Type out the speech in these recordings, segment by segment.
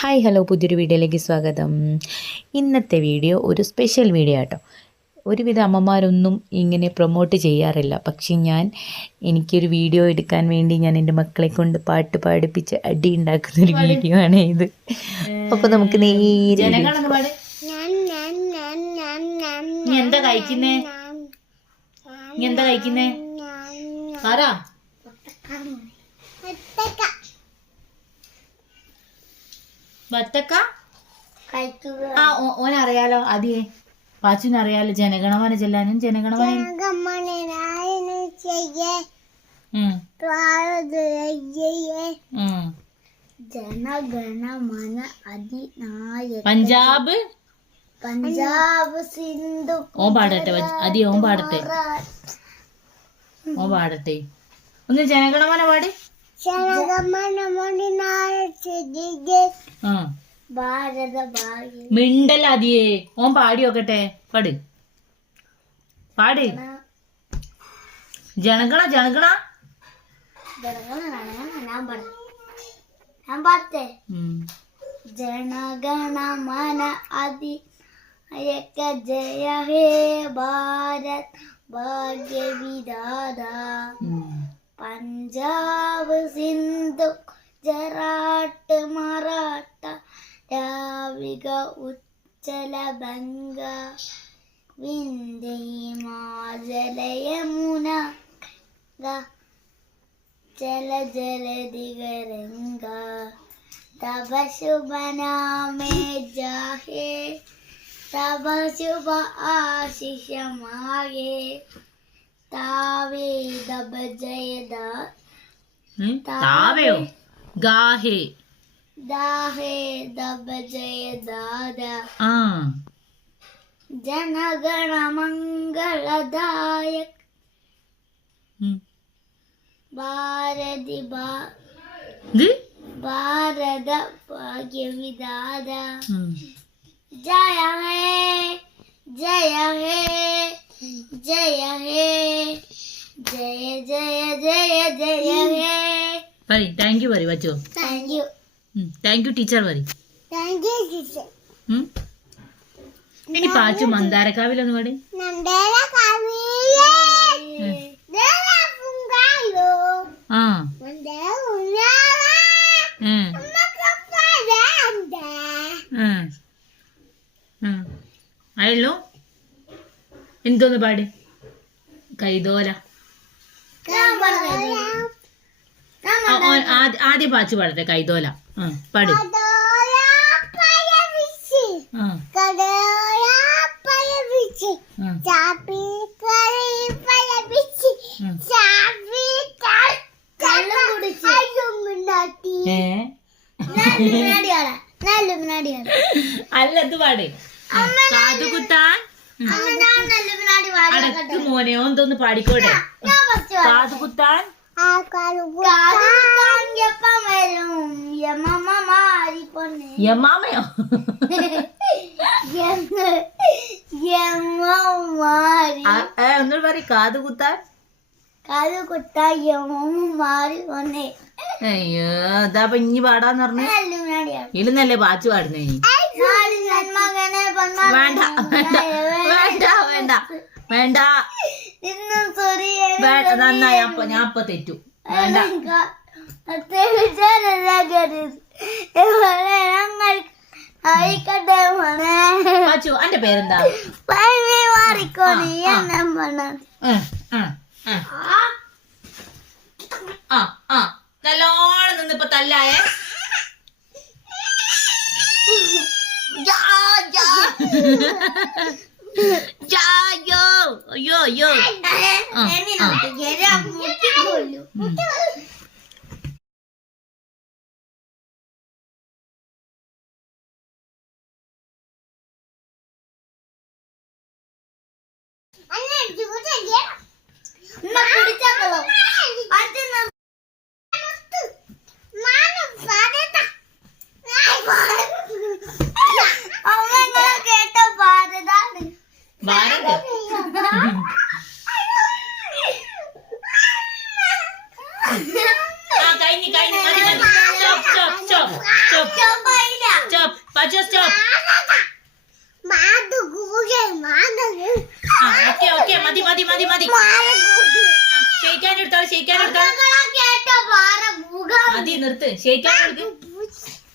Hi hello പുതിയൊരു വീഡിയോയിലേക്ക് സ്വാഗതം. ഇന്നത്തെ വീഡിയോ ഒരു സ്പെഷ്യൽ വീഡിയോ ആട്ടോ. ഒരുവിധ അമ്മമാരൊന്നും ഇങ്ങനെ പ്രൊമോട്ട് ചെയ്യാറില്ല. പക്ഷേ ഞാൻ എനിക്കൊരു വീഡിയോ എടുക്കാൻ വേണ്ടി ഞാൻ എന്റെ മക്കളെ കൊണ്ട് പാട്ട് പാടിപ്പിച്ച് അടി ഉണ്ടാക്കുന്ന ഒരു വീഡിയോ ആണ് ഇത്. അപ്പോൾ നമുക്ക് നേരെ എന്താ കഴിക്കുന്നേ? എന്താ കഴിക്കുന്നേ? പറ. ബത്തക്ക? ആ ഓ- ഓനറിയാലോ ആദ്യേ. പാച്ചുനറിയാലോ ജനഗണമന ചെല്ലാനും ജനഗണമന. ജനഗണമന അതിനായക പഞ്ചാബ്? പഞ്ചാബ് സിന്ധു ഓ പാടട്ടെ അതി ഓ ഓൻ പാടട്ടെ. ഓ പാടട്ടെ. ഒന്ന് ജനഗണമന പാടി. ആദ്യേ ഓൻ പാടി. നോക്കട്ടെ പാട്. പാട് ജനഗണ ജനഗണ. മന അതി അയക്ക ജയ ഹേ ഭാരത് ഭാഗ്യ വിദാത ഉം. പഞ്ചാബ് സിന്ധു ജറാട്ട് മറാട്ട രാവിക ഉച്ചല ബംഗ വിന്ധ്യ ഹിമാചല യമുന ജല ജലധികരംഗ ജാഹേ തവ ശുഭ ആശിഷ तावे गाहे दाहे दब जय जन गण मंगलदायक भारदि भारद भाग्य विदा जय हे जय हे ജയ ഹേ ജയ ജയ ജയ ജയ ഹേ. പറ താങ്ക് യു പറ വച്ചോ. Thank you thank you teacher പറ. Thank you teacher. ഇനി പാച്ചു മന്ദാരക്കാവിലൊന്ന് പാടി. നന്ദേല കവിയേ ദേല പുങ്കാലോ ആ നന്ദേ ഉന്നാല ഉം. മക്കപ്പരന്തേ ഉം. ഉം. ആയല്ലോ എന്തോന്ന് പാടി കൈതോല ഞാൻ പറഞ്ഞു ആ, ഓ- ആദ്യ- ആദ്യം പാച്ചു പാടട്ടെ കൈതോല ആ, പാടി കടോല പയവിച്ച് ആ, കടോല പയവിച്ച് ആ, ചാപ്പി കറി പയവിച്ച് ഉം. ചാപ്പി കള്ളം പാടി? കൈതോല ഏ നല്ല പാടത്തെ കൈതോല പാടി. അല്ല ഇത് പാടി. കാതുകുത്താൻ അമ്മ ഞാൻ നല്ല മുന്നാടി അടക്ക് മോനെ ഒന്നൊന്ന് പാടിക്കോട്ടെ. കാതുകുത്താൻ കാതുകുത്താൻ എപ്പം വരും. യമമ്മ മാറിക്കൊണ്ടേ യമാമയോ മാറി ആ, ഏ, ഒന്നുകൂടി പറ കാതുകുത്താൻ കാതുകുത്താൻ മാറി വന്നേ അയ്യോ ഇതാ ഇനി ഇഞ്ഞി പാടാന്ന് പറഞ്ഞു. ഇരുന്നല്ലേ പാച്ച് പാടുന്നേ വേണ്ട വേണ്ട വേണ്ട. വേണ്ട. നന്നായി. അപ്പൊ ഞാൻ അപ്പൊ തെറ്റു. വേണ്ട. എന്റെ പേരെന്താ? ആ, ആ. നല്ലോണം നിന്നിപ്പോ തല്ലായേ. ജാ. അയ്യോ അയ്യോ. അല്ല ആ. മുട്ടിക്കൊല്ലു ഉം. എന്നാ പിടിച്ചാക്കളോ അത് ന- അമ്മ ഇങ്ങളെ കേട്ട ഭാരതാണ് ഭാരത് ആ കഴിഞ്ഞു കഴിഞ്ഞു മതി മതി സ്റ്റോപ്പ് സ്റ്റോപ്പ് സ്റ്റോപ്പ് സ്റ്റോപ്പ്. ചൊവ്വയില പച്ചു സ്റ്റോപ്പ് ഓക്കെ ഓക്കെ മതി മതി മതി മതി. ഷെയ്ക്കാൻ എടുത്താൽ ഷെയ്ക്കാൻ എടുത്താൽ മതി നിർത്ത്. ഷെയ്ക്കാൻ എടുക്ക്.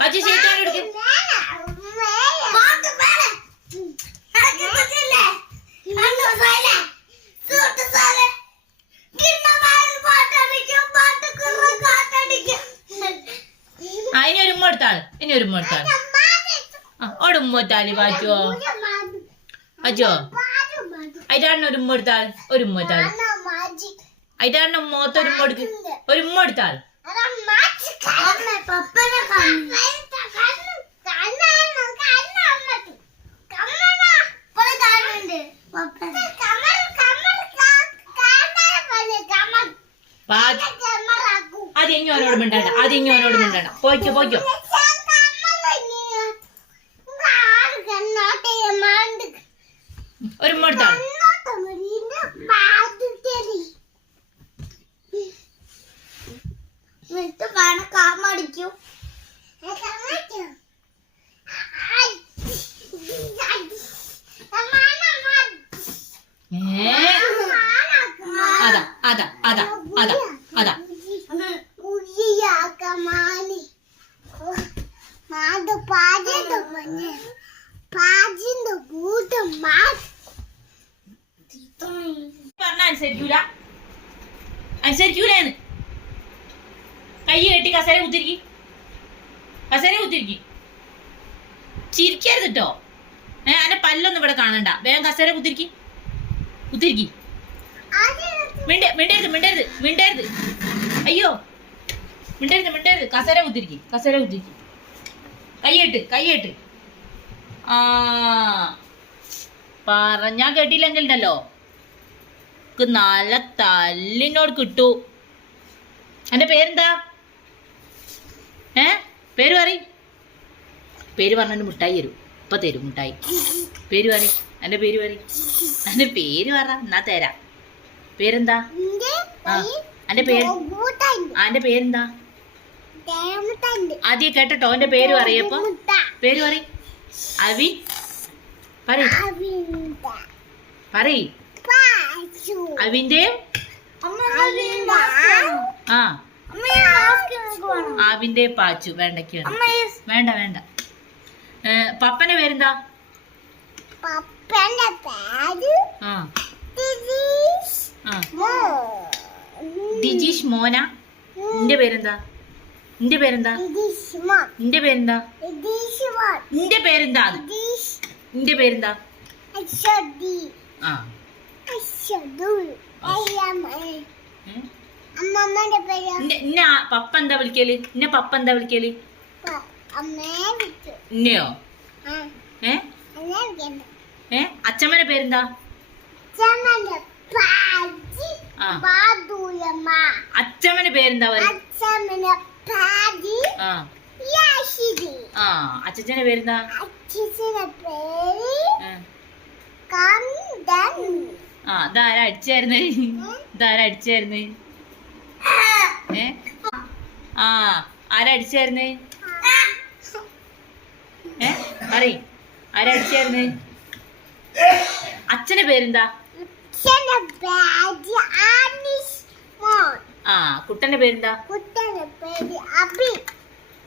പച്ച ഷെയ്ക്കാൻ എടുക്ക് പാട്ട് വേണം അത് പറ്റില്ലേ അന്ന് സൈലേ സൂട്ട് സൈലേ കിണ്ണ പാട്ട് പാട്ടടിക്കും പാട്ട് കുറ കാട്ടടിക്കും ആ ഇനി ഒരു ഉമ്മ എടുത്താൾ ഇനി ഒരു ഉമ്മ എടുത്താൾ ആ ഒരു ഉമ്മ എടുത്താൽ പാച്ചോ പാച്ചോ അതിന്റെ ഒരു ഉമ്മ എടുത്താൾ ഒരു ഉമ്മ അയിട്ടാണ് അതിന്റെ മുഖത്ത് ഒരു ഉമ്മ എടുക്ക്. ഒരു ഉമ്മ എടുത്താൾ പപ്പനെ പാ- അത് ഇനി അവനോട് മിണ്ടണ്ട അത് ഇനി അവനോട് മിണ്ടണ്ട. പോയിക്കോ പോയിക്കോ. ഒരു കാണ കാമടിക്കും ഏ അതാ അതാ അതാ അതാ അതാ. കൈ കെട്ടി കസേര കുത്തിരിക്കി. കസേര കുത്തിരിക്കി. ചിരിക്കരുത് കേട്ടോ ഏ അന്റെ പല്ലൊന്നും ഇവിടെ കാണണ്ട. വേഗം കസേര കുത്തിരിക്കി. കുത്തിരിക്കി. മിണ്ടേ മിണ്ടരുത് മിണ്ടരുത് മിണ്ടരുത്. അയ്യോ. മിണ്ടരുത് മിണ്ടരുത്. കസേര കുത്തിരിക്കി കസേര കുത്തിരിക്കി. കൈയ്യട്ട് കൈയ്യട്ട് ആ. പറഞ്ഞാ കേട്ടില്ലെങ്കിൽ ഉണ്ടല്ലോ നല്ല തല്ലിനോട് കിട്ടൂ. എന്റെ പേരെന്താ? ഏ? പേര് പറ പേര് പറഞ്ഞിട്ട് മുട്ടായി തരും. ഇപ്പൊ തരും മുട്ടായി പേര് പറ എന്റെ പേര് പറ എന്റെ പേര് പറ. എന്നാ തരാം. പേരെന്താ? ആ പേര് ആ പേരെന്താ? ആദ്യം കേട്ടോ എന്റെ പേര് പറയപ്പോ പേര് പറ അവി പറ പറ ആ. ആവിന്റെ പാച്ചു. വേണ്ടക്കാണ് വേണ്ട. വേണ്ട പപ്പന്റെ പേരെന്താ? ദിജീഷ് മോന. നിന്റെ പേരെന്താ? നിന്റെ പേരെന്താ? നിന്റെ പേരെന്താ? നിന്റെ പേരെന്താ? നിന്റെ പേരെന്താ? നിന്നെ പപ്പ എന്താ വിളിക്കൽ? നിന്നെ പപ്പ എന്താ വിളിക്കൽ? ഇന്നയോ? ഏ? ഏ? അച്ഛമ്മന്റെ പേരെന്താ? അച്ഛമ്മന്റെ പേരെന്താ ആ. പേരെന്താ? അച്ഛന്റെ പേര് ഏ. കന്ദൻ. ആ ഇതാരാ അടിച്ചായിരുന്നേ ഇതാരാ അടിച്ചായിരുന്നേ ഏ? ആ ആരാ അടിച്ചായിരുന്നേ ഏ? പറയ്. ആരാ അടിച്ചായിരുന്നേ അച്ഛന്റെ പേരെന്താ? ആ കുട്ടന്റെ പേരെന്താ?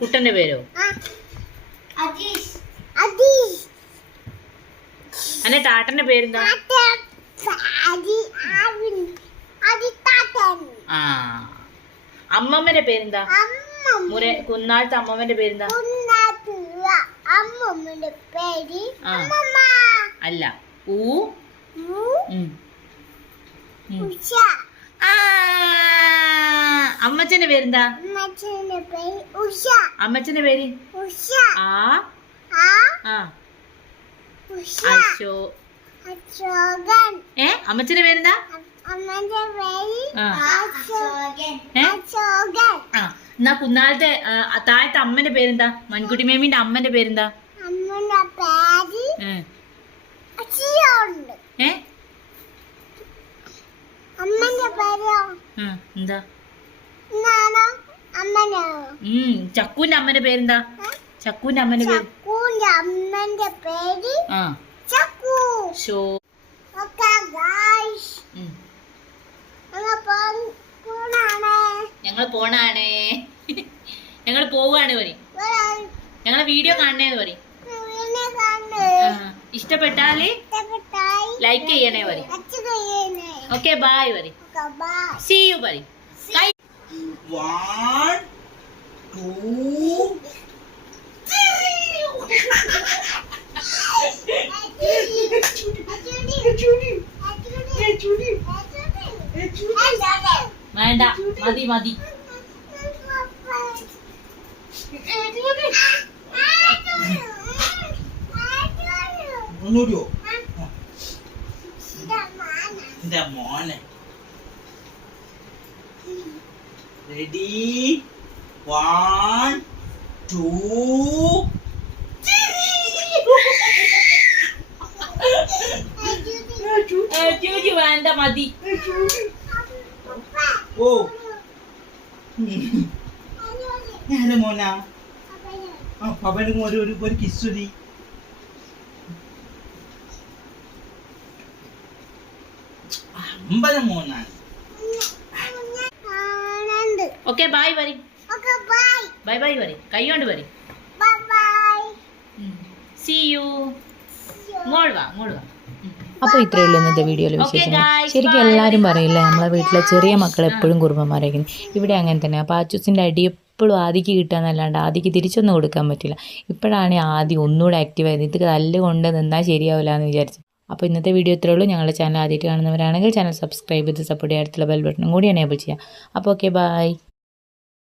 കുട്ടന്റെ പേര് അന്നെ ടാട്ടന്റെ പേരെന്താ? ആ. അമ്മമ്മന്റെ പേരെന്താ? അമ്മ മുര കുന്നാളത്തെ അമ്മമ്മന്റെ പേരെന്താ? അമ്മമ്മന്റെ പേര് ആ. അമ്മമ്മ. അല്ല. ഊ. അമ്മച്ചന്റെ പേരെന്താ? അമ്മച്ചന്റെ പേര് ഉഷ. അമ്മച്ചന്റെ പേര്? ഉഷ. ആ. അശോ. ഏ? അമ്മച്ചന്റെ പേരെന്താ? എന്നാ കുന്നാളത്തെ ആ, താഴത്തെ അമ്മന്റെ പേരെന്താ? മൺകുട്ടി മേമിന്റെ അമ്മന്റെ പേരെന്താ അമ്മന്റെ പേര് ഏ. അച്ചിയുണ്ട് ഏ? എന്താ? ചക്കുന്റെ അമ്മന്റെ പേരെന്താ? ചക്കുന്റെ അമ്മന്റെ പേര്? അമ്മന്റെ പേര് ആ. ചക്കു. ഷോ. ഞങ്ങൾ പോണാണ്. ഞങ്ങൾ പോവാണ് പറയും. ഞങ്ങളെ വീഡിയോ കാണണേന്ന് പറയും. ഇഷ്ടപ്പെട്ടാൽ ലൈക്ക് ചെയ്യണേ വരി ഓക്കെ ബായ് വരി സി യു വരി വേണ്ട മതി മതി. ഒന്നുകൂടിയോ എന്റെ മോനെ. റെഡി വൺ ടു ചൂചി വേണ്ട മതി. ഓ. ഞാനെ മോനാ. ആ പപ്പനും ഒരു ഒരു ഒരു ആനന്ദ് ഓക്കെ ബായ് വരി ഓക്കെ ബൈ ബൈ ബൈ കൈകൊണ്ട് വരി. ബൈ ബൈ സി യു ഇങ്ങോട്ട് വാ ഇങ്ങോട്ട് വാ. അപ്പോൾ ഇത്രയേ ഉള്ളൂ ഇന്നത്തെ വീഡിയോയിൽ വിശേഷം വിശേഷങ്ങൾ. ശരിക്കും. എല്ലാവരും പറയില്ലേ നമ്മളെ വീട്ടിലെ ചെറിയ മക്കൾ എപ്പോഴും കുറുമ്പന്മാരായിരിക്കും. ഇവിടെ അങ്ങനെ തന്നെ. അപ്പോൾ അച്ചൂസിന്റെ അടി എപ്പോഴും ആദിക്ക് കിട്ടാന്നല്ലാണ്ട് ആദിക്ക് തിരിച്ചൊന്നും കൊടുക്കാൻ പറ്റില്ല. ഇപ്പോഴാണ് ആദ്യം ഒന്നുകൂടെ ആക്റ്റീവ് ആയത്. ഇത് തല്ലുകൊണ്ട് നിന്നാൽ ശരിയാവില്ല എന്ന് വിചാരിച്ചു. അപ്പോൾ ഇന്നത്തെ വീഡിയോ ഇത്രയേ ഉള്ളൂ. ഞങ്ങളുടെ ചാനൽ ആദ്യമായിട്ട് കാണുന്നവരാണെങ്കിൽ ചാനൽ സബ്സ്ക്രൈബ് ചെയ്ത് സപ്പോർട്ട് ചെയ്യാൻ അടുത്തുള്ള ബെൽ ബട്ടണും കൂടി എനേബിൾ ചെയ്യാം അപ്പോൾ ഓക്കെ ബൈ